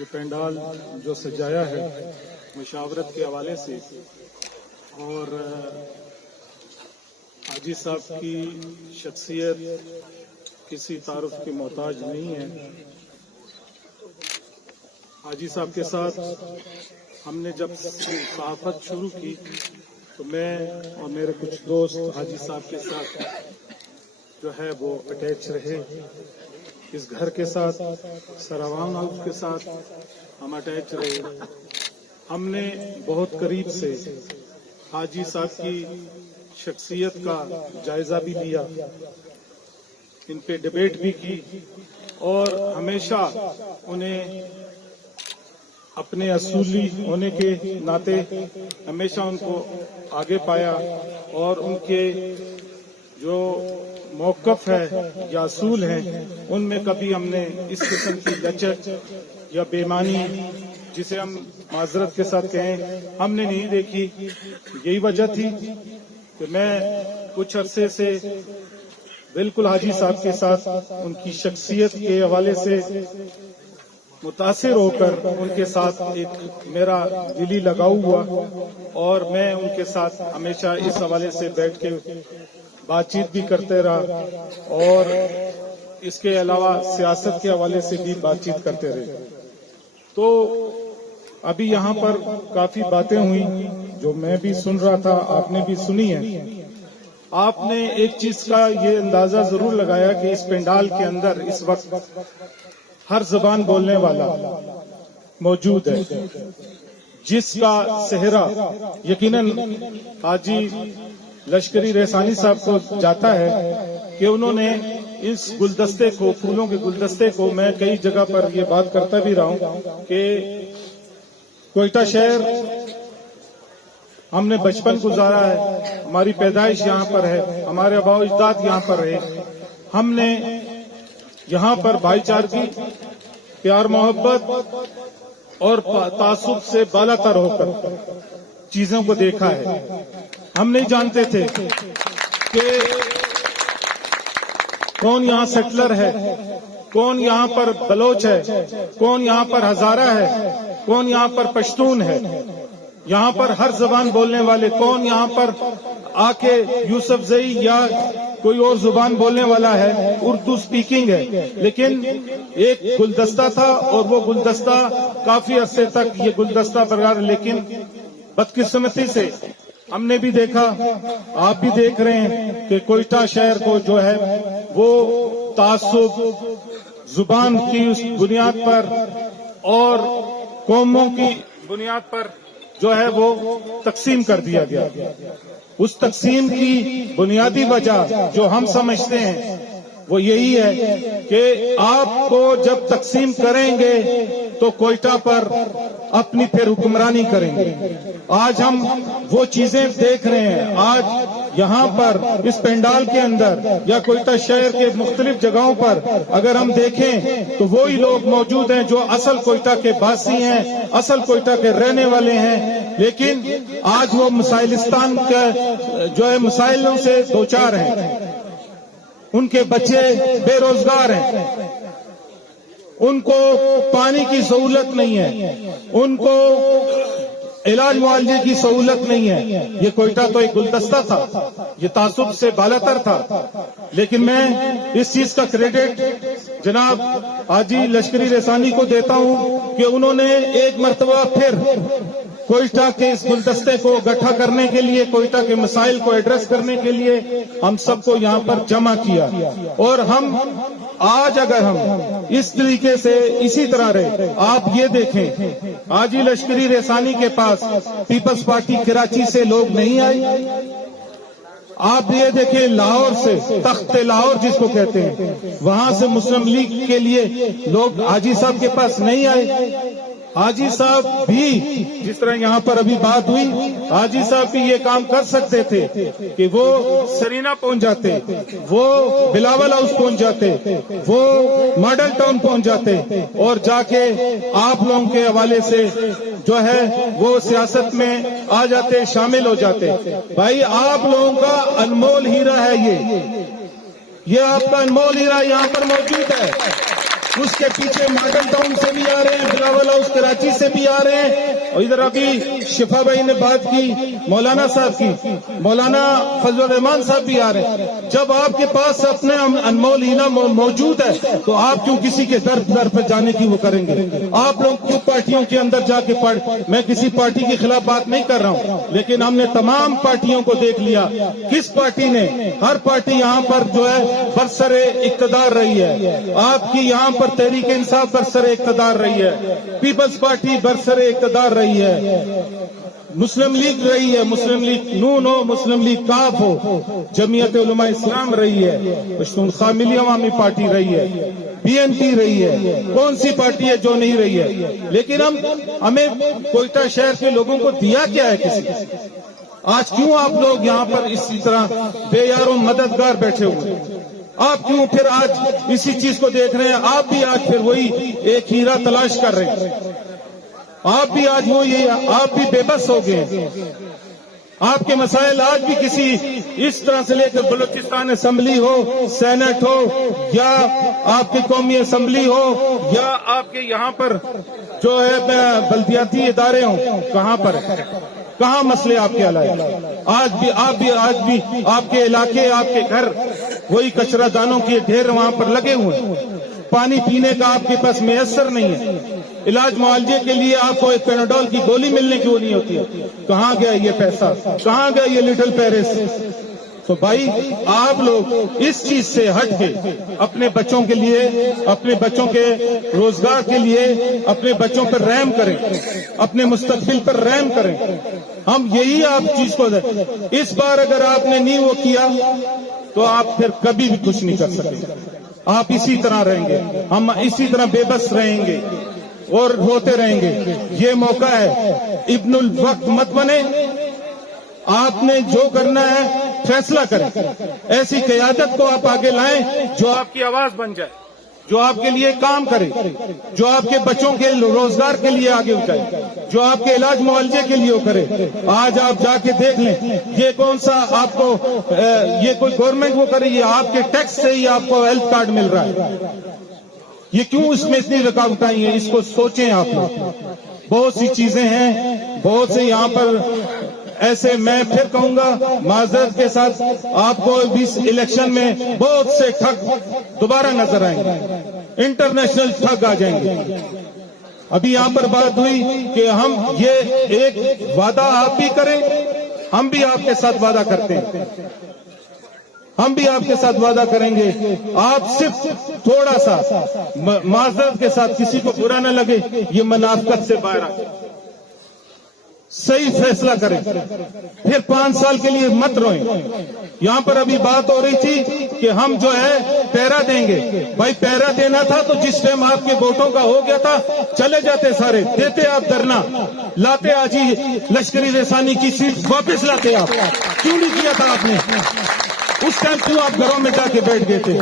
یہ پینڈال جو سجایا ہے مشاورت کے حوالے سے، اور حاجی صاحب کی شخصیت کسی تعارف کی محتاج نہیں ہے۔ حاجی صاحب کے ساتھ ہم نے جب صحافت شروع کی تو میں اور میرے کچھ دوست حاجی صاحب کے ساتھ جو ہے وہ اٹیچ رہے، اس گھر کے ساتھ، سراوان ہاؤس کے ساتھ ہم اٹیچ رہے۔ ہم نے بہت قریب سے حاجی صاحب کی شخصیت کا جائزہ بھی لیا، ان پہ ڈیبیٹ بھی کی، اور ہمیشہ انہیں اپنے اصولی ہونے کے ناطے ہمیشہ ان کو آگے پایا، اور ان کے جو موقف ہے یا اصول ہیں ان میں کبھی ہم نے اس قسم کی لچک یا بے ایمانی، جسے ہم معذرت کے ساتھ کہیں، ہم نے نہیں دیکھی۔ یہی وجہ تھی کہ میں کچھ عرصے سے بالکل حاجی صاحب کے ساتھ ان کی شخصیت کے حوالے سے متاثر ہو کر ان کے ساتھ ایک میرا دلی لگاؤ ہوا، اور میں ان کے ساتھ ہمیشہ اس حوالے سے بیٹھ کے بات چیت بھی کرتے رہا، اور اس کے علاوہ سیاست کے حوالے سے بھی بات چیت کرتے رہے۔ تو ابھی یہاں پر کافی باتیں ہوئی جو میں بھی سن رہا تھا، آپ نے بھی سنی ہے۔ آپ نے ایک چیز کا یہ اندازہ ضرور لگایا کہ اس پنڈال کے اندر اس وقت ہر زبان بولنے والا موجود ہے، جس کا صحرا یقیناً حاجی لشکری ریحسانی صاحب کو جاتا ہے کہ انہوں نے اس گلدستے کو، پھولوں کے گلدستے کو، میں کئی جگہ پر یہ بات کرتا بھی رہا ہوں کہ کوئٹہ شہر ہم نے بچپن گزارا ہے، ہماری پیدائش یہاں پر ہے، ہمارے آباء و اجداد یہاں پر رہے، ہم نے یہاں پر بھائی چارگی، پیار محبت اور تعصب سے بالا تر ہو کر چیزوں کو دیکھا ہے۔ ہم نہیں جانتے تھے کہ کون یہاں سیٹلر ہے، کون یہاں پر بلوچ ہے، کون یہاں پر ہزارہ ہے، کون یہاں پر پشتون ہے، یہاں پر ہر زبان بولنے والے، کون یہاں پر آ کے یوسف زئی یا کوئی اور زبان بولنے والا ہے، اردو سپیکنگ ہے۔ لیکن ایک گلدستہ تھا، اور وہ گلدستہ کافی عرصے تک یہ گلدستہ برقرار، لیکن بدقسمتی سے ہم نے بھی دیکھا، آپ بھی دیکھ رہے ہیں کہ کوئٹہ شہر کو جو ہے وہ تعصب، زبان کی اس بنیاد پر اور قوموں کی بنیاد پر جو ہے وہ تقسیم کر دیا گیا۔ اس تقسیم کی بنیادی وجہ جو ہم سمجھتے ہیں وہ یہی ہے کہ آپ کو جب تقسیم کریں گے تو کوئٹہ پر اپنی پھر حکمرانی کریں گے۔ آج ہم وہ چیزیں دیکھ رہے ہیں، آج یہاں پر اس پینڈال کے اندر یا کوئٹہ شہر کے مختلف جگہوں پر اگر ہم دیکھیں تو وہی لوگ موجود ہیں جو اصل کوئٹہ کے باسی ہیں، اصل کوئٹہ کے رہنے والے ہیں، لیکن آج وہ مسائلستان کا جو ہے مسائلوں سے دوچار ہیں، ان کے بچے بے روزگار ہیں، ان کو پانی کی سہولت نہیں ہے، ان کو علاج معالجے کی سہولت نہیں ہے۔ یہ کوئٹہ تو ایک گلدستہ تھا، یہ تعصب سے بالاتر تھا، لیکن میں اس چیز کا کریڈٹ جناب حاجی لشکری ریحسانی کو دیتا ہوں کہ انہوں نے ایک مرتبہ پھر کوئٹہ کے اس گلدستے کو اکٹھا کرنے کے لیے، کوئٹہ کے مسائل کو ایڈریس کرنے کے لیے ہم سب کو یہاں پر جمع کیا، اور ہم آج اگر ہم اس طریقے سے اسی طرح رہے، آپ یہ دیکھیں حاجی لشکری ریحسانی کے پاس پیپلز پارٹی کراچی سے لوگ نہیں آئے، آپ یہ دیکھیں لاہور سے، تخت لاہور جس کو کہتے ہیں، وہاں سے مسلم لیگ کے لیے لوگ حاجی صاحب کے پاس نہیں آئے۔ حاجی صاحب بھی جس طرح یہاں پر ابھی بات ہوئی، حاجی صاحب بھی یہ کام کر سکتے تھے کہ وہ سرینا پہنچ جاتے، وہ بلاول ہاؤس پہنچ جاتے، وہ ماڈل ٹاؤن پہنچ جاتے، اور جا کے آپ لوگوں کے حوالے سے جو ہے وہ سیاست میں آ جاتے، شامل ہو جاتے۔ بھائی آپ لوگوں کا انمول ہیرا ہے، یہ آپ کا انمول ہیرا یہاں پر موجود ہے۔ اس کے پیچھے ماڈل ٹاؤن سے بھی آ رہے ہیں، بلاول ہاؤس بھی آ رہے ہیں, اور ادھر ابھی شفا بھائی نے بات کی مولانا صاحب کی, مولانا فضل الرحمان صاحب بھی آ رہے ہیں. جب آپ کے پاس اپنے انمول ہینا موجود ہے تو آپ کیوں کسی کے در پہ جانے کی وہ کریں گے؟ آپ لوگ کیوں پارٹیوں کے اندر جا کے میں کسی پارٹی کے خلاف بات نہیں کر رہا ہوں, لیکن ہم نے تمام پارٹیوں کو دیکھ لیا. کس پارٹی نے, ہر پارٹی یہاں پر جو ہے برسر اقتدار رہی ہے. آپ کی یہاں پر تحریک انصاف برسر اقتدار رہی ہے, پیپلز پارٹی برسر اقتدار رہی ہے, مسلم لیگ رہی ہے, مسلم لیگ نون ہو, مسلم لیگ کاف ہو, جمعیت علماء اسلام رہی ہے, پشتونخوا ملی عوامی پارٹی رہی ہے, بی این پی رہی ہے. کون سی پارٹی ہے جو نہیں رہی ہے؟ لیکن ہمیں کوئٹہ شہر کے لوگوں کو دیا کیا ہے کسی؟ آج کیوں آپ لوگ یہاں پر اسی طرح بے یار و مددگار بیٹھے ہوئے؟ آپ کیوں پھر آج اسی چیز کو دیکھ رہے ہیں؟ آپ بھی آج پھر وہی ایک ہیرا تلاش کر رہے ہیں. آپ بھی آج وہی, آپ بھی بے بس ہو گئے. آپ کے مسائل آج بھی کسی اس طرح سے لے کر بلوچستان اسمبلی ہو, سینٹ ہو, یا آپ کی قومی اسمبلی ہو, یا آپ کے یہاں پر جو ہے بلدیاتی ادارے ہوں, کہاں مسئلے آپ کے علاقے؟ آج بھی آپ کے علاقے, آپ کے گھر وہی کچرا دانوں کے ڈھیر وہاں پر لگے ہوئے ہیں. پانی پینے کا آپ کے پاس میسر نہیں ہے. علاج معالجے کے لیے آپ کو ایک پیناڈول کی گولی ملنے کی وہ نہیں ہوتی ہے. کہاں گیا یہ پیسہ؟ کہاں گیا یہ لٹل پیرس؟ تو بھائی آپ لوگ اس چیز سے ہٹ کے اپنے بچوں کے لیے, اپنے بچوں کے روزگار کے لیے اپنے بچوں پر رحم کریں, اپنے مستقبل پر رحم کریں. ہم یہی آپ چیز کو دیں. اس بار اگر آپ نے نہیں وہ کیا تو آپ پھر کبھی بھی کچھ نہیں کر سکیں. آپ اسی طرح رہیں گے, ہم اسی طرح بے بس رہیں گے اور روتے رہیں گے. یہ موقع ہے, ابن الوقت مت بنے. آپ نے جو کرنا ہے فیصلہ کریں. ایسی قیادت کو آپ آگے لائیں جو آپ کی آواز بن جائے, جو آپ کے لیے کام کرے, جو آپ کے بچوں کے روزگار کے لیے آگے اٹھائے, جو آپ کے علاج معالجے کے لیے کرے. آج آپ جا کے دیکھ لیں, یہ کون سا آپ کو یہ کوئی گورنمنٹ وہ کرے, یہ آپ کے ٹیکس سے ہی آپ کو ہیلتھ کارڈ مل رہا ہے. یہ کیوں اس میں اتنی رکاوٹیں آئی ہیں؟ اس کو سوچیں آپ لوگ. بہت سی چیزیں ہیں, بہت سے یہاں پر ایسے, میں پھر کہوں گا معذرت کے ساتھ, آپ کو اس الیکشن میں بہت سے ٹھگ دوبارہ نظر آئیں گے, انٹرنیشنل ٹھگ آ جائیں گے. ابھی یہاں پر بات ہوئی کہ ہم یہ ایک وعدہ آپ بھی کریں, ہم بھی آپ کے ساتھ وعدہ کرتے ہیں, ہم بھی آپ کے ساتھ وعدہ کریں گے. آپ صرف تھوڑا سا معذرت کے ساتھ, کسی کو برا نہ لگے, یہ منافقت سے باہر آ صحیح فیصلہ کریں. پھر 5 سال کے لیے مت روئیں. یہاں پر ابھی بات ہو رہی تھی کہ ہم جو ہے پیرا دیں گے. بھائی پیرا دینا تھا تو جس ٹائم آپ کے ووٹوں کا ہو گیا تھا چلے جاتے سارے, دیتے آپ دھرنا, لاتے آج ہی لشکری رسانی کی سیٹ واپس لاتے. آپ کیوں نہیں کیا تھا آپ نے اس ٹائم؟ کیوں آپ گھروں میں جا کے بیٹھ گئے تھے؟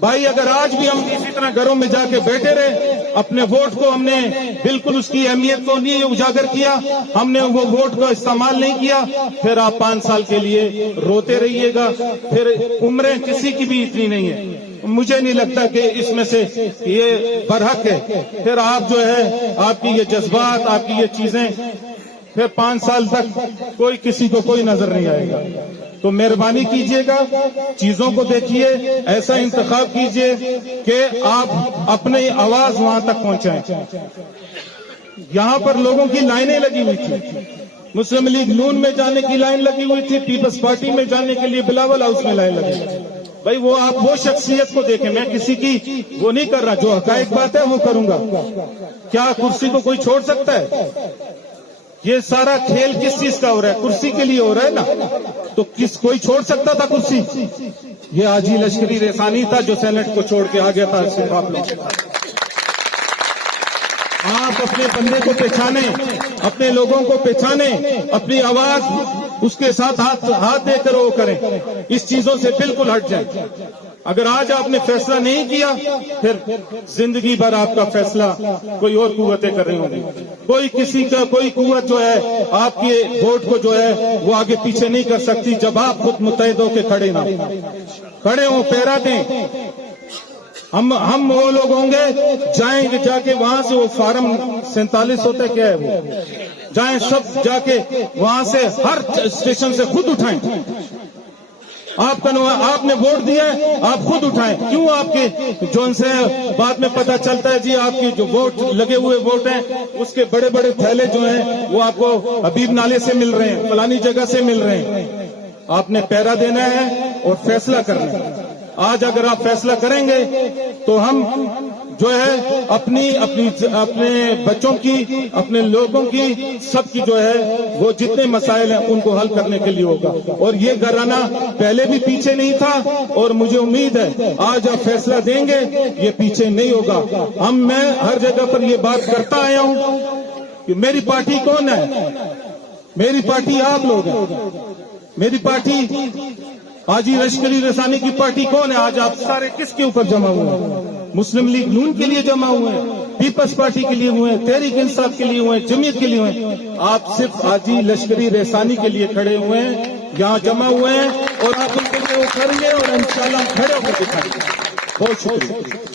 بھائی اگر آج بھی ہم اسی طرح گھروں میں جا کے بیٹھے رہے, اپنے ووٹ کو ہم نے بالکل اس کی اہمیت کو نہیں اجاگر کیا, ہم نے وہ ووٹ کا استعمال نہیں کیا, پھر آپ 5 سال کے لیے روتے رہیے گا. پھر عمریں کسی کی بھی اتنی نہیں ہے, مجھے نہیں لگتا کہ اس میں سے یہ برحق ہے. پھر آپ جو ہے, آپ کی یہ جذبات, آپ کی یہ چیزیں, پھر 5 سال تک کوئی کسی کو کوئی نظر نہیں آئے گا. تو مہربانی کیجئے گا, چیزوں کو دیکھیے, ایسا انتخاب کیجئے کہ آپ اپنی آواز وہاں تک پہنچائیں. یہاں پر لوگوں کی لائنیں لگی ہوئی تھی, مسلم لیگ نون میں جانے کی لائن لگی ہوئی تھی, پیپلز پارٹی میں جانے کے لیے بلاول ہاؤس میں لائن لگی. بھائی وہ آپ وہ شخصیت کو دیکھیں, میں کسی کی وہ نہیں کر رہا, جو حقائق بات ہے وہ کروں گا. کیا کرسی کو کوئی چھوڑ سکتا ہے؟ یہ سارا کھیل کس چیز کا ہو رہا ہے؟ کرسی کے لیے ہو رہا ہے نا. تو کوئی چھوڑ سکتا تھا کرسی؟ یہ حاجی لشکری رسانی تھا جو سینٹ کو چھوڑ کے آ گیا تھا. صرف آپ اپنے بندے کو پہچانیں, اپنے لوگوں کو پہچانیں, اپنی آواز اس کے ساتھ ہاتھ دے کر وہ کریں. اس چیزوں سے بالکل ہٹ جائیں. اگر آج آپ نے فیصلہ نہیں کیا پھر زندگی بھر آپ کا فیصلہ کوئی اور قوتیں کر رہی ہوں گی. کوئی کسی کا کوئی قوت جو ہے آپ کے ووٹ کو جو ہے وہ آگے پیچھے نہیں کر سکتی جب آپ خود متحد ہو کے کھڑے ہوں, پیرا دیں. ہم وہ لوگ ہوں گے جائیں گے جا کے وہاں سے وہ فارم 47 ہوتا ہے کیا ہے وہ جائیں سب جا کے وہاں سے ہر اسٹیشن سے خود اٹھائیں. آپ نے ووٹ دیا ہے آپ خود اٹھائیں. کیوں آپ کے جو ان سے بعد میں پتا چلتا ہے جی آپ کی جو ووٹ لگے ہوئے ووٹ ہیں اس کے بڑے بڑے تھیلے جو ہیں وہ آپ کو حبیب نالے سے مل رہے ہیں فلانی جگہ سے مل رہے ہیں. آپ نے پیرا دینا ہے اور فیصلہ کرنا ہے. آج اگر آپ فیصلہ کریں گے تو ہم جو ہے اپنے بچوں کی اپنے لوگوں کی سب کی جو ہے وہ جتنے مسائل ہیں ان کو حل کرنے کے لیے ہوگا. اور یہ گھرانہ پہلے بھی پیچھے نہیں تھا اور مجھے امید ہے آج آپ فیصلہ دیں گے یہ پیچھے نہیں ہوگا. میں ہر جگہ پر یہ بات کرتا آیا ہوں کہ میری پارٹی کون ہے. میری پارٹی آپ لوگ ہیں. میری پارٹی حاجی لشکری رسانی کی پارٹی کون ہے. آج آپ سارے کس کے اوپر جمع ہوئے ہیں. مسلم لیگ نون کے لیے جمع ہوئے ہیں, پیپلز پارٹی کے لیے ہوئے ہیں, تحریک انصاف کے لیے ہوئے ہیں, جمعیت کے لیے ہوئے ہیں. آپ صرف حاجی لشکری رسانی کے لیے کھڑے ہوئے ہیں, یہاں جمع ہوئے ہیں اور آپ ان کے لیے وہ کریں گے اور انشاءاللہ ہم کھڑے ہو کر دکھائیں گے. بہت شکریہ.